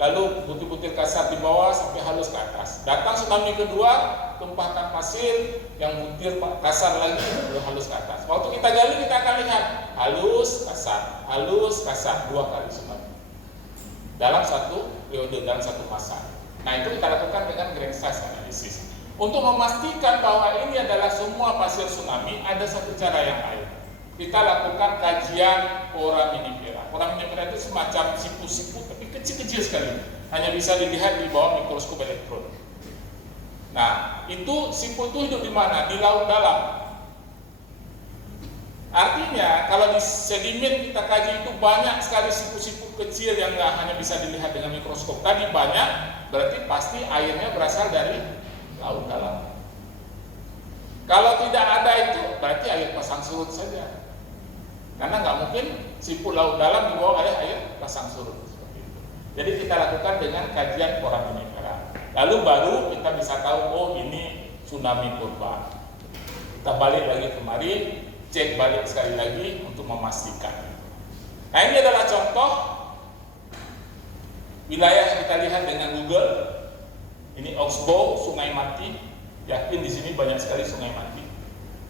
lalu butir-butir kasar di bawah sampai halus ke atas. Datang tsunami kedua, tumpahkan pasir, yang butir kasar lagi, lalu halus ke atas. Waktu kita gali, kita akan lihat halus, kasar, 2 kali tsunami dalam satu periode, dalam satu masa. Nah, itu kita lakukan dengan grain size analysis. Untuk memastikan bahwa ini adalah semua pasir tsunami, ada satu cara yang lain. Kita lakukan kajian foraminifera. Foraminifera itu semacam sipu-sipu tapi kecil-kecil sekali. Hanya bisa dilihat di bawah mikroskop elektron. Nah, itu sipu itu hidup di mana? Di laut dalam. Artinya, kalau di sedimen kita kaji itu banyak sekali sipu-sipu kecil yang nggak hanya bisa dilihat dengan mikroskop. Tadi banyak, berarti pasti airnya berasal dari laut dalam. Kalau tidak ada itu, berarti air pasang surut saja. Karena nggak mungkin sipu laut dalam di bawah air pasang surut seperti itu. Jadi kita lakukan dengan kajian foraminifera. Lalu baru kita bisa tahu, oh ini tsunami purba. Kita balik lagi kemari, cek balik sekali lagi untuk memastikan. Nah, ini adalah contoh wilayah yang kita lihat dengan Google. Ini Oxbow, Sungai Mati. Yakin di sini banyak sekali sungai mati.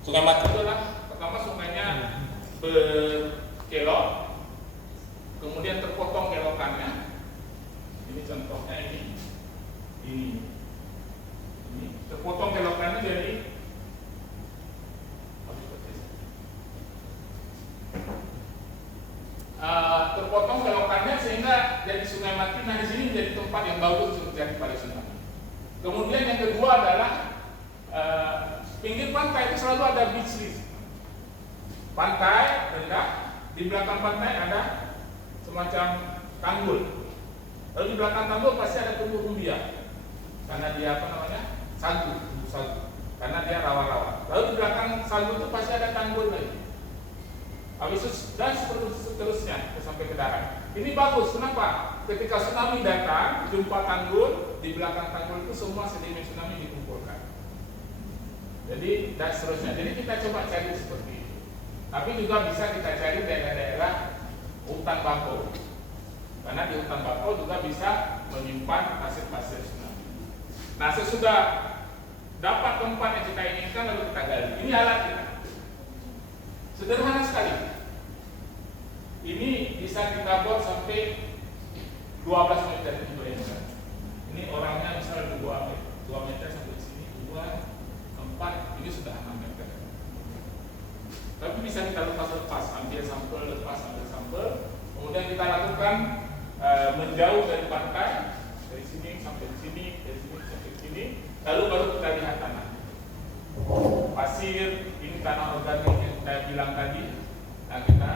Sungai mati itu adalah pertama sungainya berkelok, kemudian terpotong kelokannya. Ini contohnya ini terpotong kelokannya jadi terpotong kelokannya sehingga jadi sungai mati. Nah, di sini menjadi tempat yang bagus untuk terjadi pada tsunami. Kemudian yang kedua adalah pinggir pantai itu selalu ada beach reef. Pantai rendah, di belakang pantai ada semacam tanggul. Lalu di belakang tanggul pasti ada tumbuh rumbia, karena dia sagu. Karena dia rawa-rawa. Lalu di belakang sagu itu pasti ada tanggul lagi. Habis itu dan seterusnya sampai ke darat. Ini bagus, kenapa? Ketika tsunami datang, jumpa tanggul, di belakang tanggul itu semua sedimen tsunami dikumpulkan. Jadi dan seterusnya. Jadi kita coba cari seperti itu. Tapi juga bisa kita cari daerah-daerah hutan bakau. Karena di hutan bakau juga bisa menyimpan pasir-pasir tsunami. Nah, sesudah dapat tempat yang kita inginkan lalu kita gali. Ini alat kita. Sederhana sekali. Ini bisa kita bor sampai 12 meter ini bayangkan. Ini orangnya misalnya 2 meter sampai sini, 2, 4, ini sudah 6 meter. Tapi bisa kita lepas-lepas, ambil sampel, kemudian kita lakukan menjauh dari pantai, dari sini sampai sini, dari sini sampai sini, lalu baru kita lihat tanah. Pasir, ini tanah organik yang saya bilang tadi, nah kita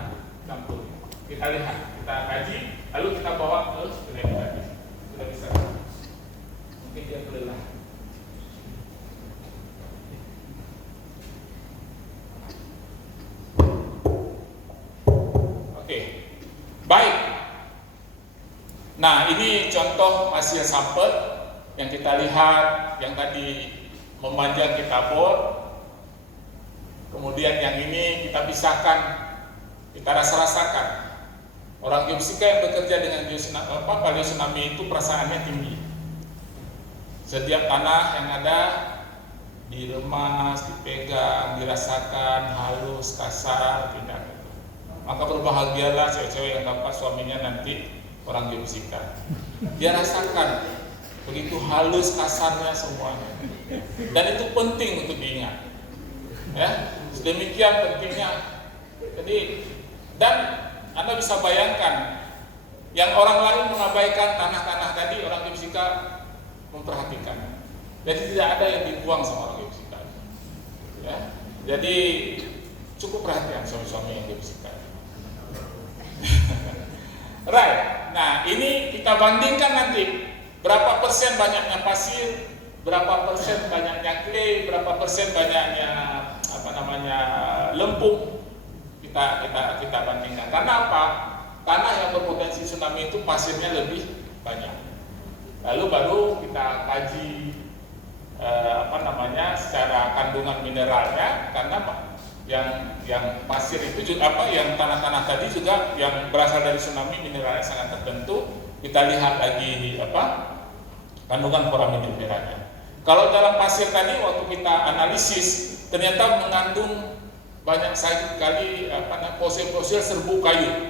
campur. Kita lihat, kita kaji, lalu kita bawa ke sungai tadi. Sudah bisa. Mungkin dia kelelahan. Oke, baik. Nah, ini contoh hasil sampel yang kita lihat, yang tadi memanjang kita bor. Kemudian yang ini kita pisahkan, kita rasa-rasakan. Orang geofisika yang bekerja dengan paleotsunami itu perasaannya tinggi. Setiap tanah yang ada diremas, dipegang, dirasakan, halus, kasar, tidak. Maka berbahagialah cewek-cewek yang dapat suaminya nanti orang geofisika. Dia rasakan begitu halus, kasarnya semuanya. Dan itu penting untuk diingat. Ya, sedemikian pentingnya. Jadi, dan Anda bisa bayangkan yang orang lain mengabaikan tanah-tanah tadi, orang geofisika memperhatikan. Jadi tidak ada yang dibuang sama orang geofisika. Ya. Jadi cukup perhatian suami-suami yang geofisika. Right. Nah, ini kita bandingkan nanti berapa persen banyaknya pasir, berapa persen banyaknya clay, berapa persen banyaknya lempung. Kita bandingkan. Karena apa? Tanah yang berpotensi tsunami itu pasirnya lebih banyak. Lalu baru kita kaji secara kandungan mineralnya, karena yang pasir itu juga yang tanah-tanah tadi juga yang berasal dari tsunami mineralnya sangat tertentu. Kita lihat lagi kandungan foraminiferanya. Kalau dalam pasir tadi waktu kita analisis ternyata mengandung banyak sekali fosil-fosil serbu kayu,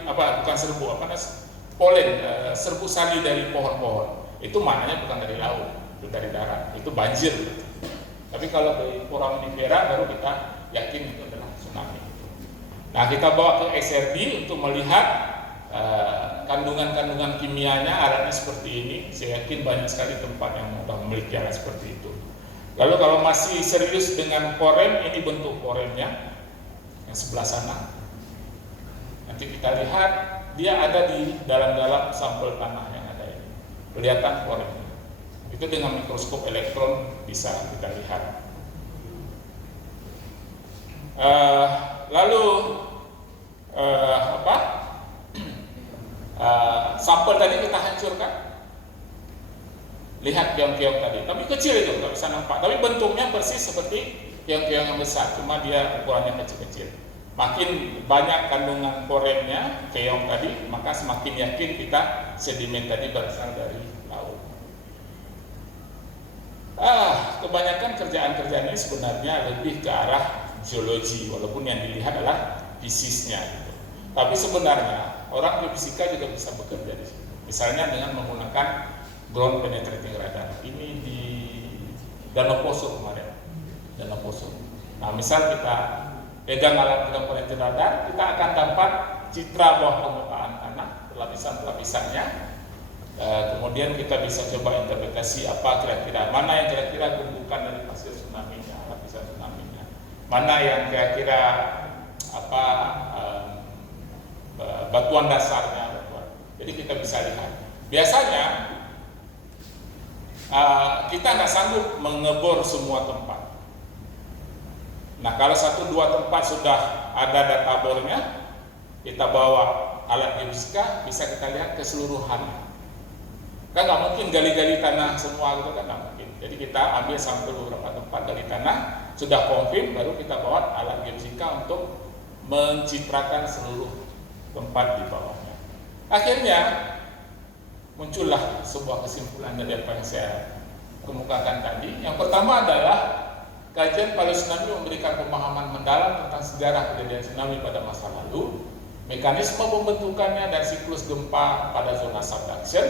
polen, serbu sali dari pohon-pohon. Itu maknanya bukan dari laut, itu dari darat, itu banjir. Tapi kalau dari foraminifera baru kita yakin itu adalah tsunami. Nah, kita bawa ke XRD untuk melihat kandungan-kandungan kimianya, alatnya seperti ini. Saya yakin banyak sekali tempat yang sudah memiliki alat seperti itu. Lalu kalau masih serius dengan korem, ini bentuk koremnya yang sebelah sana. Nanti kita lihat dia ada di dalam sampel tanah yang ada ini. Kelihatan koremnya. Itu dengan mikroskop elektron bisa kita lihat. Sampel tadi kita hancurkan. Lihat keong-keong tadi, tapi kecil itu, nggak bisa nampak. Tapi bentuknya persis seperti keong-keong yang besar, cuma dia ukurannya kecil-kecil. Makin banyak kandungan koremnya, keong tadi, maka semakin yakin kita sedimen tadi berasal dari laut. Kebanyakan kerjaan-kerjaan ini sebenarnya lebih ke arah geologi, walaupun yang dilihat adalah fisiknya. Gitu. Tapi sebenarnya orang geofisika juga bisa bekerja di sini. Misalnya dengan menggunakan ground penetrating radar. Ini di Danau Poso kemarin. Danau Poso. Nah, misal kita pegang alat ground penetrating radar, kita akan dapat citra bawah permukaan tanah, lapisan-lapisannya. Kemudian kita bisa coba interpretasi apa kira-kira mana yang kira-kira tumbukan dari pasir tsunami-nya, lapisan tsunami-nya. Mana yang kira-kira batuan dasarnya. Jadi kita bisa lihat. Biasanya kita nggak sanggup mengebor semua tempat. Nah, kalau 1-2 tempat sudah ada data bornya, kita bawa alat geofisika, bisa kita lihat keseluruhan. Kan nggak mungkin gali-gali tanah semua gitu kan, nggak mungkin. Jadi kita ambil sampel beberapa tempat dari tanah, sudah confirm, baru kita bawa alat geofisika untuk mencitrakan seluruh tempat di bawahnya. Akhirnya muncullah sebuah kesimpulan dari apa yang saya kemukakan tadi. Yang pertama adalah kajian paleontologi memberikan pemahaman mendalam tentang sejarah kejadian tsunami pada masa lalu, mekanisme pembentukannya dan siklus gempa pada zona subduction.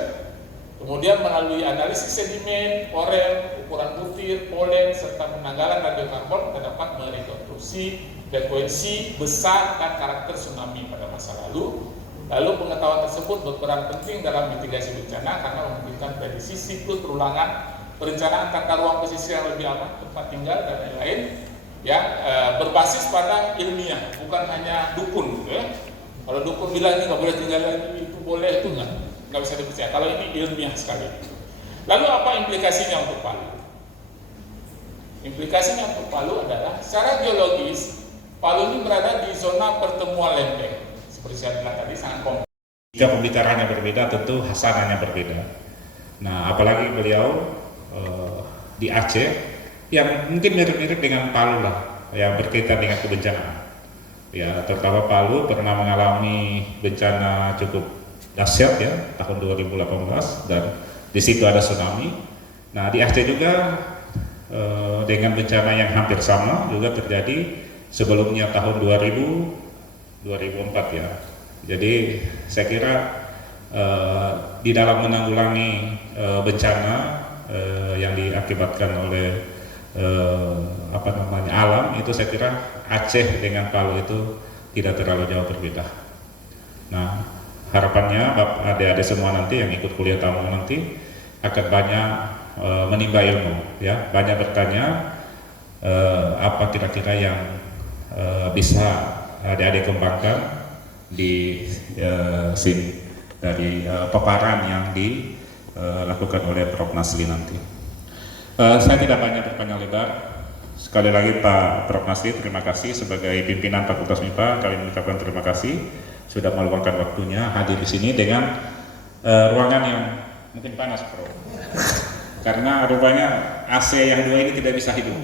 Kemudian melalui analisis sedimen, korem, ukuran butir, polen, serta penanggalan radiokarbon, kita dapat merekonstruksi frekuensi, besar, dan karakter tsunami pada masa lalu. Lalu pengetahuan tersebut berperan penting dalam mitigasi bencana karena memungkinkan prediksi siklus perulangan perencanaan tata ruang pesisir yang lebih aman, tempat tinggal, dan lain-lain, ya, berbasis pada ilmiah, bukan hanya dukun, gitu ya. Kalau dukun bilang ini nggak boleh tinggal lagi, itu boleh, itu nggak bisa dipercaya. Kalau ini ilmiah sekali. Lalu apa implikasinya untuk Palu? Implikasinya untuk Palu adalah secara geologis Palu ini berada di zona pertemuan lempeng. Seperti saya bilang tadi, sangat kompleks. Jika pembicaraannya berbeda, tentu hasanahnya berbeda. Nah, apalagi beliau di Aceh yang mungkin mirip-mirip dengan Palu lah, yang berkaitan dengan kebencanaan. Ya, terutama Palu pernah mengalami bencana cukup dahsyat ya tahun 2018 dan di situ ada tsunami. Nah, di Aceh juga dengan bencana yang hampir sama juga terjadi sebelumnya tahun 2004 ya. Jadi saya kira di dalam menanggulangi bencana yang diakibatkan oleh alam itu, saya kira Aceh dengan Palu itu tidak terlalu jauh berbeda. Nah, harapannya adik-adik semua nanti yang ikut kuliah tamu nanti akan banyak menimba ilmu, ya, banyak bertanya apa kira-kira yang bisa adik-adik kembangkan di sini dari paparan yang dilakukan oleh Prof. Nasli nanti. Saya tidak banyak berpanjang lebar. Sekali lagi Pak Prof. Nasli, terima kasih sebagai pimpinan Fakultas MIPA. Kami mengucapkan terima kasih sudah meluangkan waktunya hadir di sini dengan ruangan yang mungkin panas, Prof. Karena rupanya AC yang dua ini tidak bisa hidup.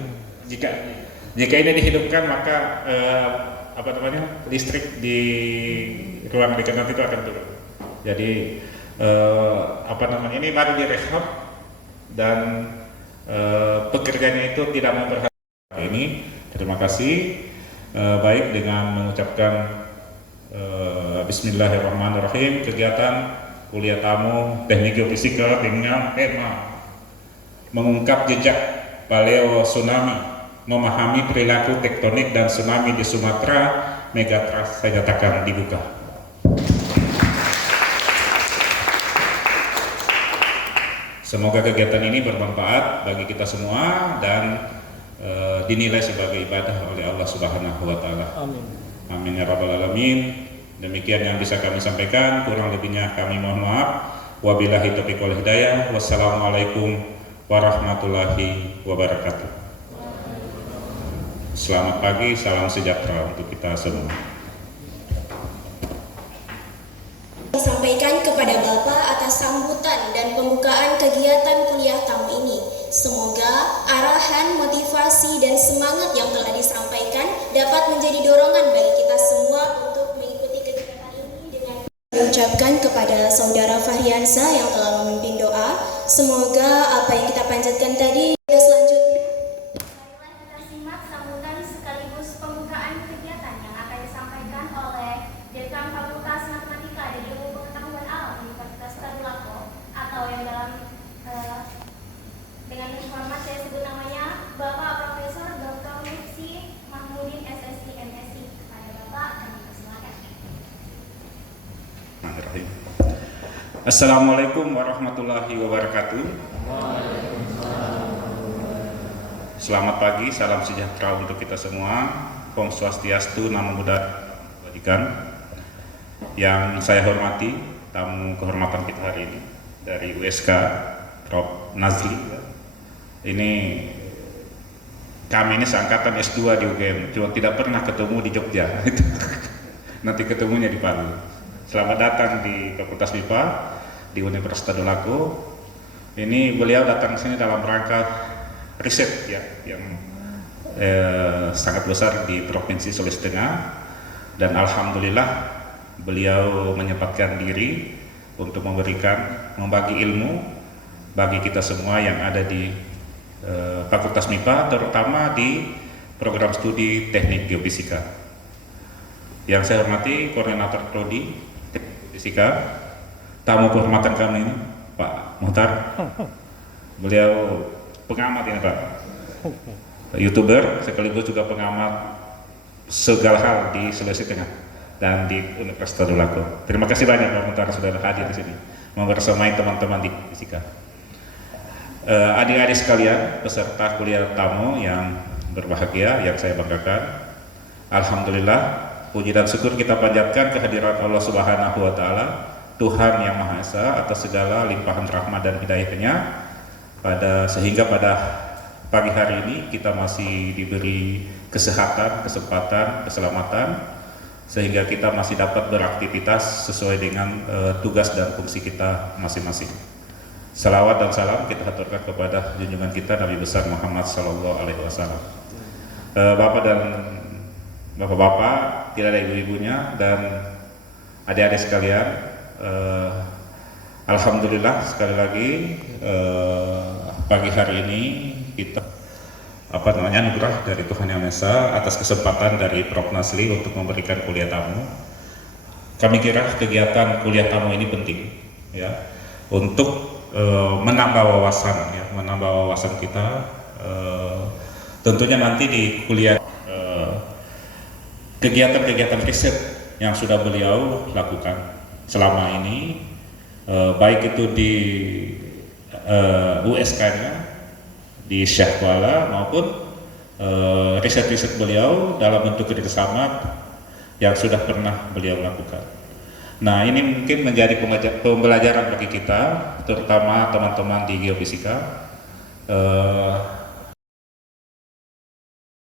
Jika ini dihidupkan maka listrik di ruang dekan itu akan turun. Jadi ini baru direhab dan pekerjaannya itu tidak memperhatikan ini. Terima kasih. Baik, dengan mengucapkan Bismillahirrahmanirrahim, kegiatan kuliah tamu Teknik Geofisika dengan tema mengungkap jejak paleo tsunami, memahami perilaku tektonik dan tsunami di Sumatera, Megatrust saya nyatakan dibuka. Semoga kegiatan ini bermanfaat bagi kita semua dan dinilai sebagai ibadah oleh Allah Subhanahu wa Ta'ala. Amin. Amin ya Rabbal Alamin. Demikian yang bisa kami sampaikan, kurang lebihnya kami mohon maaf. Wabillahi taufiq wal hidayah. Wassalamualaikum warahmatullahi wabarakatuh. Selamat pagi, salam sejahtera untuk kita semua. Sampaikan kepada Bapak atas sambutan dan pembukaan kegiatan kuliah tamu ini. Semoga arahan, motivasi, dan semangat yang telah disampaikan dapat menjadi dorongan bagi kita semua untuk mengikuti kegiatan ini dengan mengucapkan kepada Saudara Fahriansa yang telah memimpin doa. Semoga apa yang kita panjatkan tadi selanjutnya. Marilah kita simak sambutan sekaligus pembukaan kegiatan yang akan disampaikan oleh Dekan Fakultas Matematika dan Ilmu Pengetahuan Alam Universitas Tadulako, atau yang dengan hormat saya sebut namanya Bapak Profesor Dr. Lutfi Mahmudin SSI MSI. Kepada Bapak kami persilakan. Assalamualaikum warahmatullahi wabarakatuh. Selamat pagi, salam sejahtera untuk kita semua. Om Swastiastu, Namo Buddhaya. Yang saya hormati, tamu kehormatan kita hari ini dari USK Prof. Nasli. Ini kami ini seangkatan S2 di UGM, cuma tidak pernah ketemu di Jogja. Nanti ketemunya di Palu. Selamat datang di Fakultas MIPA di Universitas Tadulako. Ini beliau datang ke sini dalam rangka riset ya yang sangat besar di Provinsi Sulawesi Tengah, dan alhamdulillah beliau menyempatkan diri untuk membagi ilmu bagi kita semua yang ada di Fakultas MIPA, terutama di program studi Teknik Geofisika. Yang saya hormati Koordinator Prodi Teknik Geofisika, tamu kehormatan kami ini Pak Muhtar. Beliau pengamat ya Pak, YouTuber sekaligus juga pengamat segala hal di Sulawesi Tengah dan di Universitas Tadulako. Terima kasih banyak Pak Muhtar sudah hadir di sini membersamai teman-teman di Fisika. Adik-adik sekalian, peserta kuliah tamu yang berbahagia, yang saya banggakan, alhamdulillah, puji dan syukur kita panjatkan kehadiran Allah Subhanahu wa Ta'ala, Tuhan yang Maha Esa, atas segala limpahan rahmat dan hidayahnya, sehingga pada pagi hari ini kita masih diberi kesehatan, kesempatan, keselamatan, sehingga kita masih dapat beraktivitas sesuai dengan tugas dan fungsi kita masing-masing. Salawat dan salam kita haturkan kepada junjungan kita Nabi besar Muhammad Sallallahu Alaihi Wasallam. Bapak dan bapak-bapak, tidak ada ibu-ibunya, dan adik-adik sekalian, alhamdulillah sekali lagi pagi hari ini kita anugerah dari Tuhan Yang Maha Esa atas kesempatan dari Prof. Nasli untuk memberikan kuliah tamu. Kami kira kegiatan kuliah tamu ini penting ya untuk menambah wawasan kita. Tentunya nanti di kuliah kegiatan-kegiatan riset yang sudah beliau lakukan selama ini, baik itu di USK-nya di Syekh Kuala maupun riset-riset beliau dalam bentuk kerjasama yang sudah pernah beliau lakukan. Nah, ini mungkin menjadi pembelajaran bagi kita, terutama teman-teman di geofisika.